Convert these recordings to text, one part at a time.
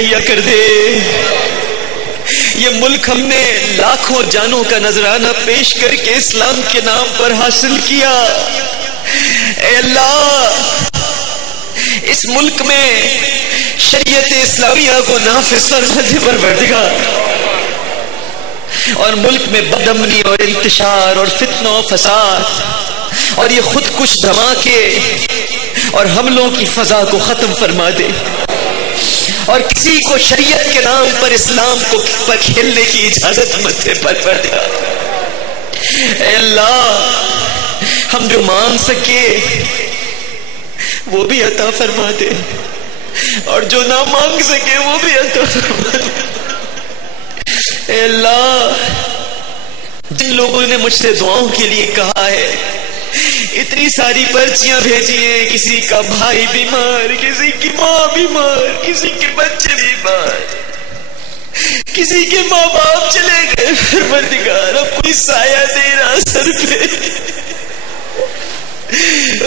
مہیا کر دے. یہ ملک ہم نے لاکھوں جانوں کا نذرانہ پیش کر کے اسلام کے نام پر حاصل کیا. اے اللہ اس ملک میں شریعت اسلامیہ کو نافذ فرما دے پروردگار. اور ملک میں بدامنی اور انتشار اور فتنہ و فساد اور یہ خود کش دھماکے اور حملوں کی فضا کو ختم فرما دے. اور کسی کو شریعت کے نام پر اسلام کو پر کھیلنے کی اجازت مت دے پروردگار. اے اللہ ہم جو مانگ سکے وہ بھی عطا فرما دے اور جو نہ مانگ سکے وہ بھی عطا فرما دے. اے اللہ جن لوگوں نے مجھ سے دعاؤں کے لیے کہا ہے, اتنی ساری پرچیاں بھیجی ہیں, کسی کا بھائی بیمار, کسی کی ماں بیمار, کسی کے بچے بیمار, کسی کے ماں باپ چلے گئے. پروردگار اب کوئی سایہ دے رہا سر پہ,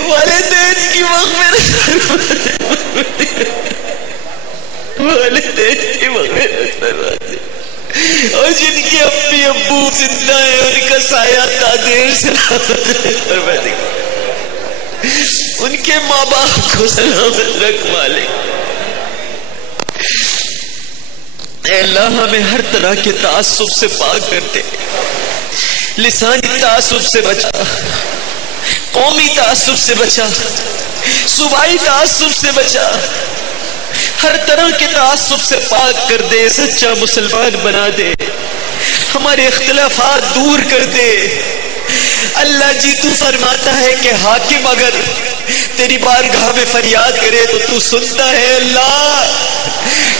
والدین کی مغفرت, والدین کی مغفرت فرما دے. اور جن کے امی ابو زندہ ہیں ان کا سایہ تادیر سلامت فرما دے. ان کے ماں باپ کو سلامت رکھ مالک. اے اللہ ہمیں ہر طرح کے تعصب سے پاک کر دے. لسانی تعصب سے بچا, قومی تعصب سے بچا, صوبائی تعصب سے بچا, ہر طرح کے تعصب سے پاک کر دے. سچا مسلمان بنا دے, ہمارے اختلافات دور کر دے. اللہ جی تو فرماتا ہے کہ حاکم اگر تیری بارگاہ میں فریاد کرے تو تو سنتا ہے. اللہ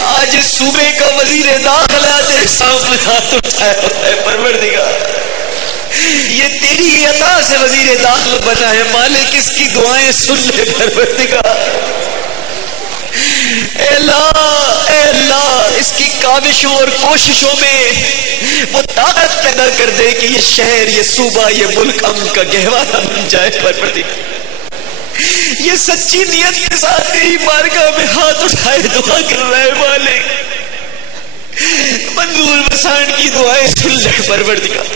آج اس صوبے کا وزیر داخلہ تیرے سامنے ہاتھ اٹھایا ہوا ہے پروردگار, یہ تیری عطا سے وزیر داخلہ بنا ہے مالک, اس کی دعائیں سن لے پروردگار. اے اللہ اس کی کاوشوں اور کوششوں میں وہ طاقت پیدا کر دے کہ یہ شہر, یہ صوبہ, یہ ملک امن کا گہوارہ بن جائے پروردگار. یہ سچی نیت کے ساتھ تیری بارگاہ میں ہاتھ اٹھائے دعا کر رہا ہے مالک, منظور بسان کی دعائیں سن لے پروردگار.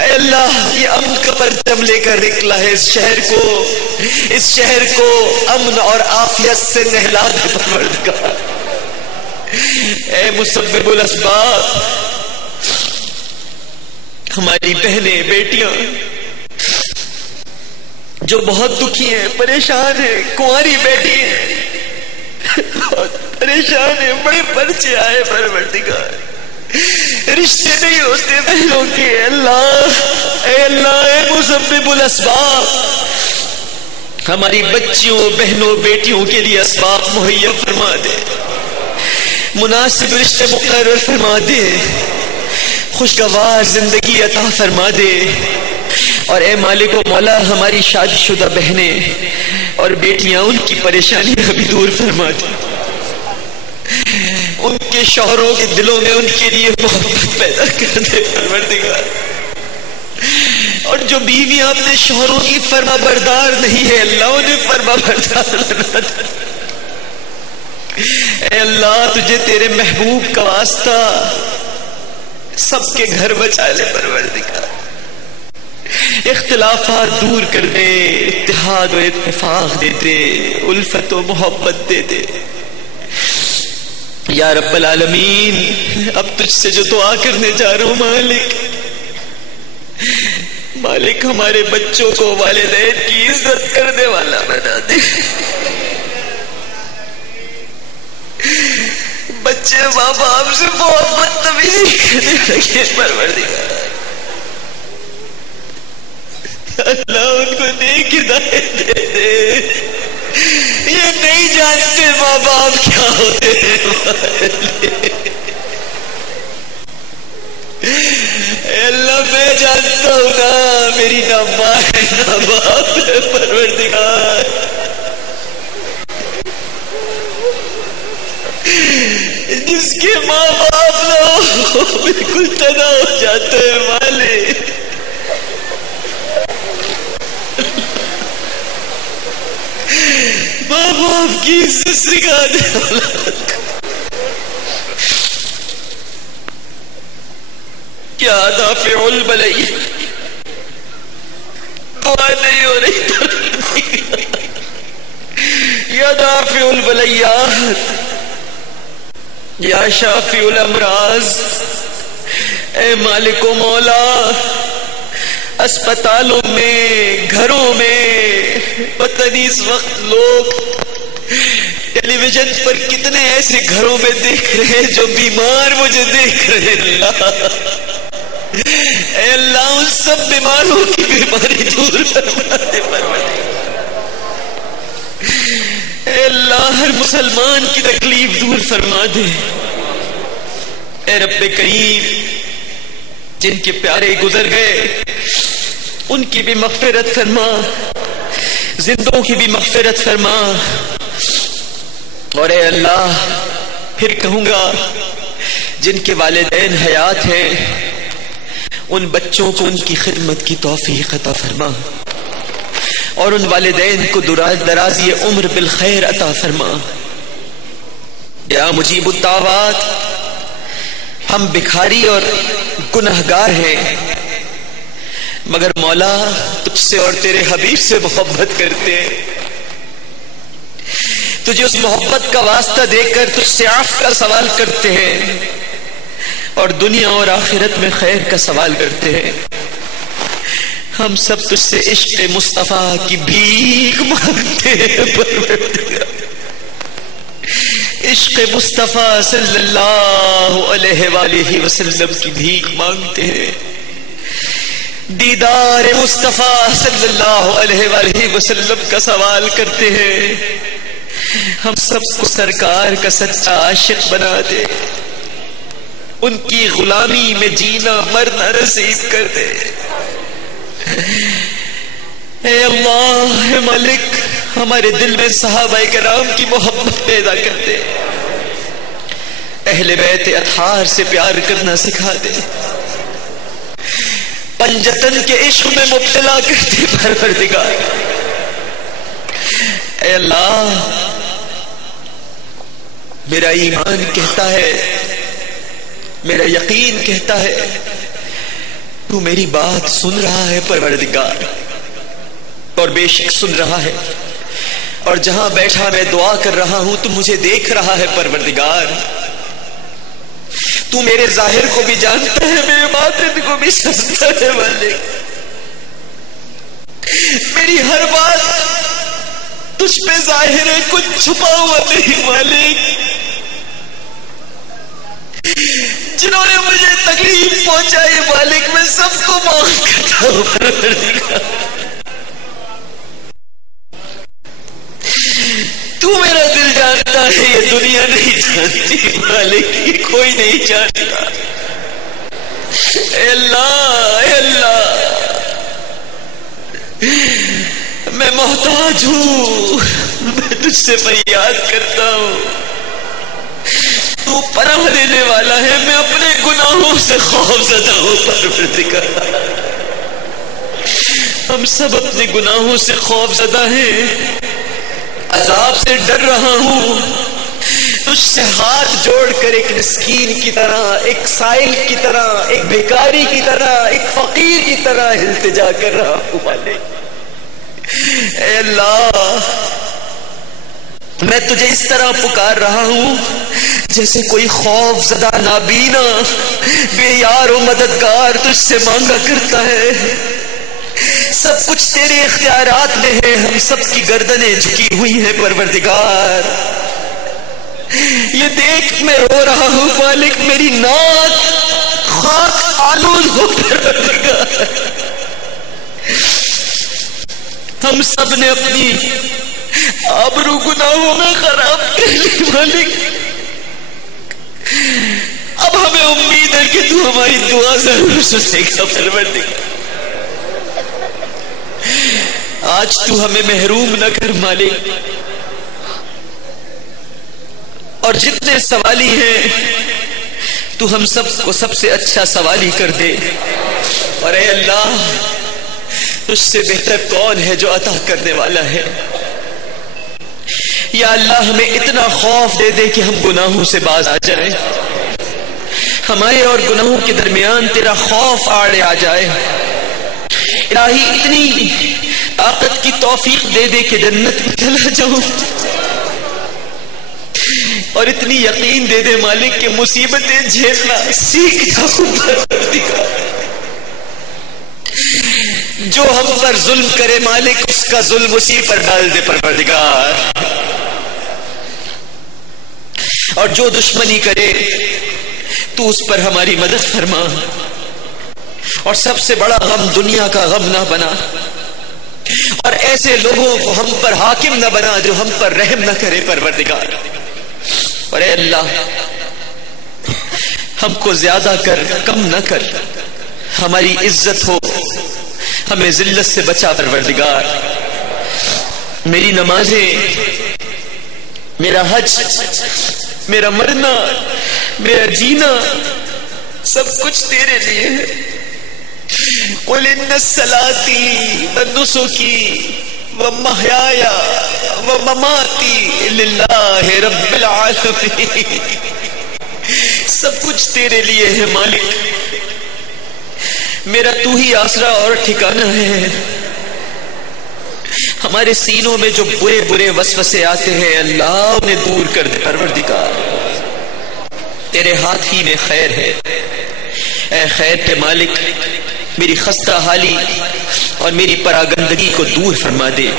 اے اللہ یہ امن کا پرچم لے کر نکلا ہے اس شہر کو امن اور عافیت سے نہلا دے پروردگار. اے مسبب الاسباب, ہماری بہنیں بیٹیاں جو بہت دکھی ہیں, پریشان ہیں, کنواری بیٹی ہیں بہت پریشان ہیں, بڑے پرچے آئے پروردگار, رشتے نہیں ہوتے بہنوں کے. اے اللہ اے مسبب الاسباب, ہماری بچیوں بہنوں بیٹیوں کے لیے اسباب مہیا فرما دے, مناسب رشتے مقرر فرما دے, خوشگوار زندگی عطا فرما دے. اور اے مالک و مولا ہماری شادی شدہ بہنیں اور بیٹیاں, ان کی پریشانیاں بھی دور فرما دے. ان کے شوہروں کے دلوں میں ان کے لیے محبت پیدا کر دے پروردگار. اور جو بیویاں اپنے شوہروں کی فرما بردار نہیں ہے, اللہ انہیں فرما بردار بنا دے. اے اللہ تجھے تیرے محبوب کا واسطہ سب کے گھر بچا لے پروردگار. اختلافات دور کر دے, اتحاد و اتفاق دے دے, الفت و محبت دے دے. یا رب العالمین اب تجھ سے جو دعا کرنے جا رہا ہوں مالک ہمارے بچوں کو والدین کی عزت کرنے والا بنا دے. بچے ماں باپ سے بہت بدتمیزی کرنے لگے پروردگار, اللہ ان کو نیک ہدایت دے دے. یہ نہیں جانتے ماں باپ کیا ہوتے ہیں. اللہ میں جانتا ہوں نا, میری نہ ماں ہے نہ باپ ہے پروردگار. جس کے ماں باپ نہ ہو بالکل تنہا ہو جاتے ہیں مالک. ماں باپ کی عزت سکھا دے. یا دافع البلی دعا نہیں ہو رہی یا دافع البلیات یا شافی الامراض اے مالک و مولا اسپتالوں میں گھروں میں پتہ نہیں اس وقت لوگ ٹیلی ویژن پر کتنے ایسے گھروں میں دیکھ رہے ہیں جو بیمار مجھے دیکھ رہے ہیں اے اللہ ان سب بیماروں کی بیماری دور فرما دے اے اللہ ہر مسلمان کی تکلیف دور فرما دے اے رب کریم جن کے پیارے گزر گئے ان کی بھی مغفرت فرما زندوں کی بھی مغفرت فرما اور اے اللہ پھر کہوں گا جن کے والدین حیات ہیں ان بچوں کو ان کی خدمت کی توفیق عطا فرما اور ان والدین کو درازی عمر بالخیر عطا فرما یا مجیب الدعوات ہم بھکاری اور گنہگار ہیں مگر مولا تجھ سے اور تیرے حبیب سے محبت کرتے ہیں تجھے اس محبت کا واسطہ دے کر تجھ سے عفو کا سوال کرتے ہیں اور دنیا اور آخرت میں خیر کا سوال کرتے ہیں ہم سب تجھ سے عشق مصطفیٰ کی بھیک مانگتے ہیں عشق مصطفیٰ صلی اللہ علیہ وآلہ وسلم کی بھیک مانگتے ہیں دیدار مصطفیٰ صلی اللہ علیہ وآلہ وسلم کا سوال کرتے ہیں ہم سب کو سرکار کا سچا عاشق بنا دے ان کی غلامی میں جینا مرنا نصیب کر دے اے اللہ اے مالک ہمارے دل میں صحابہ کرام کی محبت پیدا کر دے اہل بیت اطہار سے پیار کرنا سکھا دے پنجتن کے عشق میں مبتلا کر دے پروردگار اے اللہ میرا ایمان کہتا ہے میرا یقین کہتا ہے تو میری بات سن رہا ہے پروردگار اور بے شک سن رہا ہے اور جہاں بیٹھا میں دعا کر رہا ہوں تو مجھے دیکھ رہا ہے پروردگار تو میرے ظاہر کو بھی جانتا ہے میرے باطن کو بھی سمجھتا ہے مالک میری ہر بات تجھ پہ ظاہر ہے کچھ چھپا ہوا نہیں مالک جنہوں نے مجھے تکلیف پہنچائی مالک میں سب کو معاف کرتا ہوں تو میرا دل جانتا ہے یہ دنیا نہیں جانتی مالک یہ کوئی نہیں جانتا اے اللہ میں محتاج ہوں میں تجھ سے فریاد کرتا ہوں تو پناہ دینے والا ہے میں اپنے گناہوں سے خوف زدہ ہوں پروردگار ہم سب اپنے گناہوں سے خوف زدہ ہیں عذاب سے ڈر رہا ہوں تجھ سے ہاتھ جوڑ کر ایک مسکین کی طرح ایک سائل کی طرح ایک بھکاری کی طرح ایک فقیر کی طرح التجا کر رہا ہوں مالک اے اللہ میں تجھے اس طرح پکار رہا ہوں جیسے کوئی خوف زدہ نابینا بے یار و مددگار تجھ سے مانگا کرتا ہے سب کچھ تیرے اختیارات میں ہے ہم سب کی گردنیں جھکی ہوئی ہیں پروردگار یہ دیکھ میں رو رہا ہوں مالک میری ناک خاک آلود ہو پروردگار ہم سب نے اپنی آبرو گناہوں میں خراب کر لی مالک اب ہمیں امید ہے کہ تو ہماری دعا ضرور سنے گا پروردگار آج تو ہمیں محروم نہ کر مالک اور جتنے سوالی ہیں تو ہم سب کو سب سے اچھا سوالی کر دے اور اے اللہ تجھ سے بہتر کون ہے جو عطا کرنے والا ہے یا اللہ ہمیں اتنا خوف دے دے کہ ہم گناہوں سے باز آ جائیں ہمارے اور گناہوں کے درمیان تیرا خوف آڑے آ جائے. الہی اتنی طاقت کی توفیق دے دے کہ جنت میں چلا جاؤں، اور اتنی یقین دے دے مالک کہ مصیبتیں جھیلنا سیکھ جاؤں. جو ہم پر ظلم کرے مالک اس کا ظلم اسی پر ڈال دے پروردگار، اور جو دشمنی کرے تو اس پر ہماری مدد فرما، اور سب سے بڑا غم دنیا کا غم نہ بنا، اور ایسے لوگوں کو ہم پر حاکم نہ بنا جو ہم پر رحم نہ کرے پروردگار. اور اے اللہ ہم کو زیادہ کر کم نہ کر، ہماری عزت ہو، ہمیں ذلت سے بچا پروردگار. میری نمازیں، میرا حج، میرا مرنا، میرا جینا سب کچھ تیرے لیے ہے. قل ان صلاتي ونسكي ومحياي ومماتي للہ رب العالمین. سب کچھ تیرے لیے ہے مالک، میرا تو ہی آسرا اور ٹھکانہ ہے. ہمارے سینوں میں جو برے برے وسوسے آتے ہیں اللہ انہیں دور کر دے پروردگار. تیرے ہاتھ ہی میں خیر ہے. اے خیر کے مالک میری خستہ حالی اور میری پراگندگی کو دور فرما دے.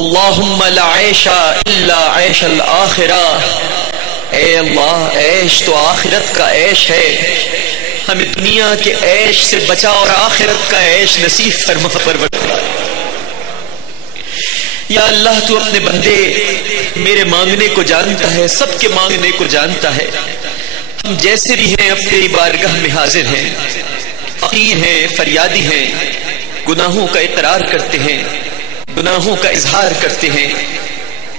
اللہم لا عیش الا عیش الآخرہ. اے اللہ عیش تو آخرت کا عیش ہے، ہمیں دنیا کے عیش سے بچا اور آخرت کا عیش نصیب فرما پروردگار. یا اللہ تو اپنے بندے میرے مانگنے کو جانتا ہے، سب کے مانگنے کو جانتا ہے. ہم جیسے بھی ہیں اپنی بارگاہ میں حاضر ہیں، فقیر ہیں، فریادی ہیں، گناہوں کا اقرار کرتے ہیں، گناہوں کا اظہار کرتے ہیں،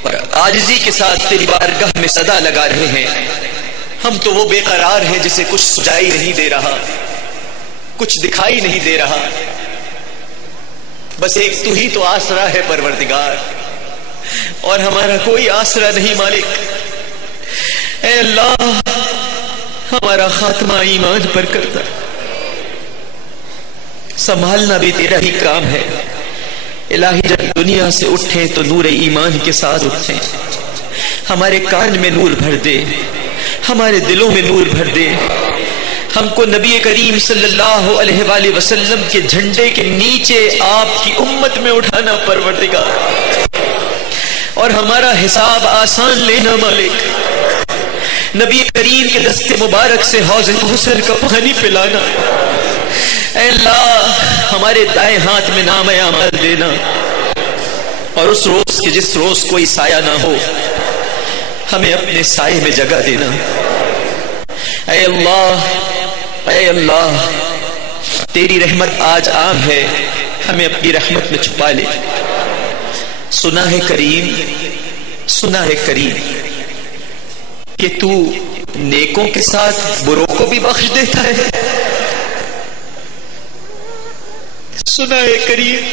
اور عاجزی کے ساتھ تیری بارگاہ میں صدا لگا رہے ہیں. ہم تو وہ بے قرار ہیں جسے کچھ سجائی نہیں دے رہا، کچھ دکھائی نہیں دے رہا، بس ایک تو ہی تو آسرا ہے پروردگار، اور ہمارا کوئی آسرا نہیں مالک. اے اللہ ہمارا خاتمہ ایمان پر کرتا، سنبھالنا بھی تیرا ہی کام ہے. الہی جب دنیا سے اٹھیں تو نور ایمان کے ساتھ اٹھیں. ہمارے کان میں نور بھر دے، ہمارے دلوں میں نور بھر دے. ہم کو نبی کریم صلی اللہ علیہ وآلہ وسلم کے جھنڈے کے نیچے آپ کی امت میں اٹھانا پروردگار، اور ہمارا حساب آسان لینا مالک. نبی کریم کے دست مبارک سے حوض کوثر کا پانی پلانا. اے اللہ ہمارے دائیں ہاتھ میں نام اعمال دینا، اور اس روز کے جس روز کوئی سایہ نہ ہو ہمیں اپنے سائے میں جگہ دینا. اے اللہ تیری رحمت آج عام ہے، ہمیں اپنی رحمت میں چھپا لے. سنا ہے کریم کہ تو نیکوں کے ساتھ بروں کو بھی بخش دیتا ہے. سنا ہے کریم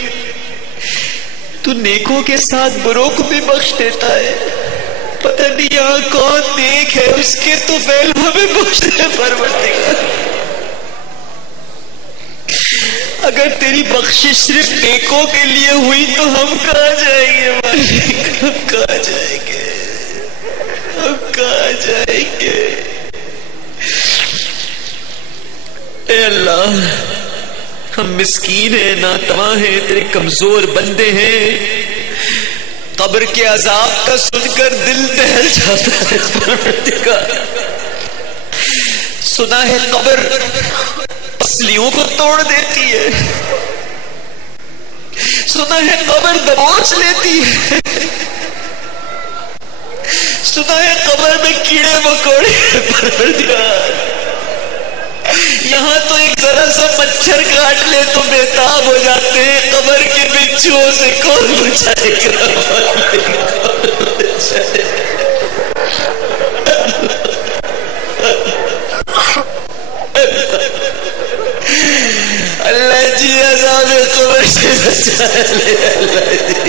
تو نیکوں کے ساتھ بروں کو بھی بخش دیتا ہے. پتہ نہیں یہاں کون نیک ہے، اس کے تو فعل ہمیں بخش دے پروردگار. اگر تیری بخشش صرف نیکوں کے لیے ہوئی تو ہم کہاں جائیں گے مالک، ہم کہاں جائیں گے، ہم کہاں جائیں گے. اے اللہ ہم مسکین ہیں، ناتواں ہیں، تیرے کمزور بندے ہیں. قبر کے عذاب کا سن کر دل دہل جاتا ہے. سنا ہے قبر پسلیوں کو توڑ دیتی ہے، سنا ہے قبر دبوچ لیتی ہے، سنا ہے قبر میں کیڑے مکوڑے. یہاں تو ایک ذرا سا مچھر کاٹ لے تو بےتاب ہو جاتے ہیں، قبر کے بچھوؤں سے کون بچائے گا. اللہ جی عذاب قبر سے بچا لے. اللہ جی